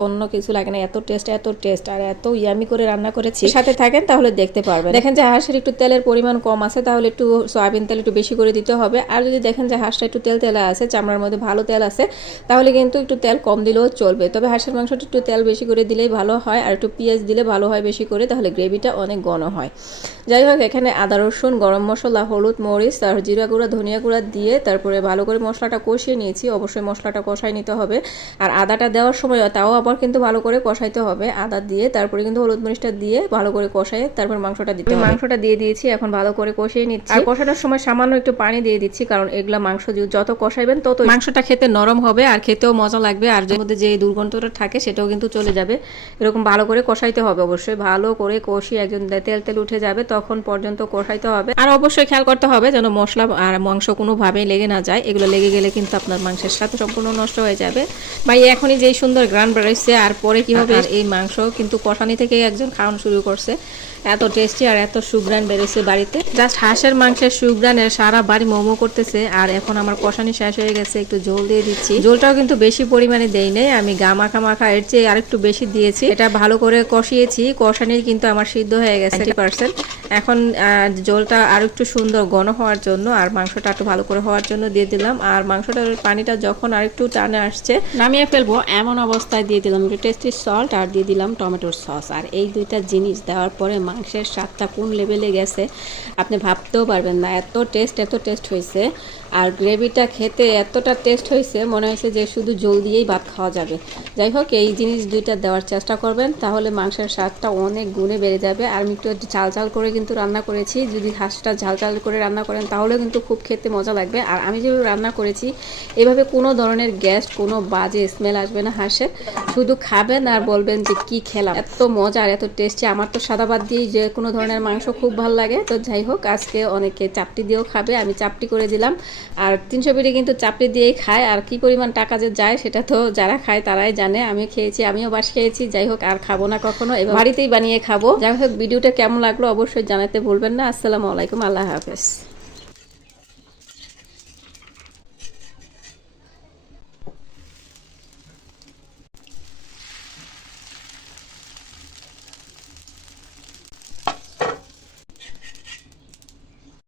অন্য কিছু লাগে না, এত টেস্ট আর এত ইয়ামি করে রান্না করেছি। সাথে থাকেন তাহলে দেখতে পারবেন। দেখেন যে হাঁসের একটু তেলের পরিমাণ কম আছে, তাহলে একটু সয়াবিন তেল একটু বেশি করে দিতে হবে। আর যদি দেখেন যে হাঁসটা একটু তেল আছে, চামড়ার মধ্যে ভালো তেল আছে, তাহলে কিন্তু একটু তেল কম দিলেও চলবে। তবে হাঁসের মাংসটা একটু তেল বেশি করে দিলেই ভালো হয়, আর একটু পেঁয়াজ দিলে ভালো হয় বেশি করে, তাহলে গ্রেভিটা অনেক ঘন হয়। যাই হোক, এখানে আদা রসুন, গরম মশলা, হলুদ, মরিচ, তারপর জিরা গুঁড়া, ধনিয়া গুঁড়া দিয়ে তারপরে ভালো করে মশলাটা কষিয়ে নিয়েছি। অবশ্যই মশলাটা কষাই নিতে হবে, আর আদাটা দেওয়ার সময় তাও আবার কিন্তু ভালো করে কষাইতে হবে। আদা দিয়ে তারপরে কিন্তু হলুদ মরিচটা দিয়ে ভালো করে কষাই তারপর মাংসটা দিতে হবে। মাংসটা দিয়ে দিয়েছি, এখন ভালো করে কষিয়ে নিচ্ছি। আর কষানোর সময় সামান্য একটু পানি দিয়ে দিচ্ছি, কারণ এগুলা মাংস যত কষাইবেন তত মাংসটা খেতে নরম হবে আর খেতেও মজা লাগবে, আর যে মধ্যে যে দুর্গন্ধটা থাকে সেটাও কিন্তু চলে যাবে। এরকম ভালো করে কষাইতে হবে, অবশ্যই ভালো করে কষিয়ে একজন তেল উঠে যাবে তখন পর্যন্ত কষাইতে হবে। আর অবশ্যই খেয়াল করতে হবে যেন মশলা আর মাংস কোনোভাবে লেগে না যায়। এগুলো লেগে গেলে কিন্তু আপনার মাংসের স্বাদ সম্পূর্ণ নষ্ট হয়ে যাবে। ভাই এখনই যে সুন্দর গ্রান বেরোচ্ছে, আর পরে কি হবে, আর এই মাংস কিন্তু কষানি থেকে একজন খাওয়ানো শুরু করছে। এত টেস্টি আর এত সুগ্রান বেরোচ্ছে বাড়িতে, জাস্ট হাঁসের মাংসের সুগ্রানের সারা বাড়ি মোমো করতেছে। আর এখন আমার কষানি শেষ হয়ে গেছে, একটু ঝোল দিয়ে দিচ্ছি। ঝোলটাও কিন্তু বেশি পরিমাণে দেই নাই, আমি মাখা এর চেয়ে আরেকটু বেশি দিয়েছি। এটা ভালো করে কষিয়েছি, কষানি কিন্তু আমার সিদ্ধ হয়ে গেছে 90%। এখন ঝোলটা আর একটু সুন্দর ঘন হওয়ার জন্য আর মাংসটা একটু ভালো করে হওয়ার জন্য দিয়ে দিলাম। আর মাংসটার পানিটা যখন আর একটু টানে আসছে, নামিয়ে ফেলবো এমন অবস্থায় দিয়ে দিলাম একটু টেস্টি সল্ট, আর দিয়ে দিলাম টমেটোর সস। আর এই দুইটা জিনিস দেওয়ার পরে মাংসের স্বাদটা কোন লেভেলে গেছে আপনি ভাবতেও পারবেন না। এত টেস্ট হয়েছে, আর গ্রেভিটা খেতে এতটা টেস্ট হয়েছে, মনে হয়েছে যে শুধু জল দিয়েই ভাত খাওয়া যাবে। যাই হোক, এই জিনিস দুইটা দেওয়ার চেষ্টা করবেন, তাহলে মাংসের স্বাদটা অনেক গুণে বেড়ে যাবে। আর আমি একটু ঝাল করে কিন্তু রান্না করেছি। যদি হাঁসটা ঝাল করে রান্না করেন তাহলে কিন্তু খুব খেতে মজা লাগবে। আর আমি যেভাবে রান্না করেছি এভাবে কোনো ধরনের গ্যাস, কোনো বাজে স্মেল আসবে না হাঁসের। শুধু খাবেন আর বলবেন যে কি খেলাম, এত মজা আর এত টেস্টি। আমার তো সাদা ভাত দিয়েই যে কোনো ধরনের মাংস খুব ভালো লাগে। তো যাই হোক, আজকে অনেকে চাপটি দিয়েও খাবে, আমি চাপটি করে দিলাম। আর 300 বিড়ি কিন্তু চাপটি দিয়েই খায়, আর কি পরিমাণ টাকা যে যায় সেটা তো যারা খায় তারাই জানে। আমি খেয়েছি, আমিও বাস খেয়েছি। যাই হোক, আর খাবো না কখনো, এবার বাড়িতেই বানিয়ে খাবো। যাই হোক, ভিডিওটা কেমন লাগলো অবশ্যই জানাতে ভুলবেন না। আসসালামু আলাইকুম, আল্লাহ হাফেজ।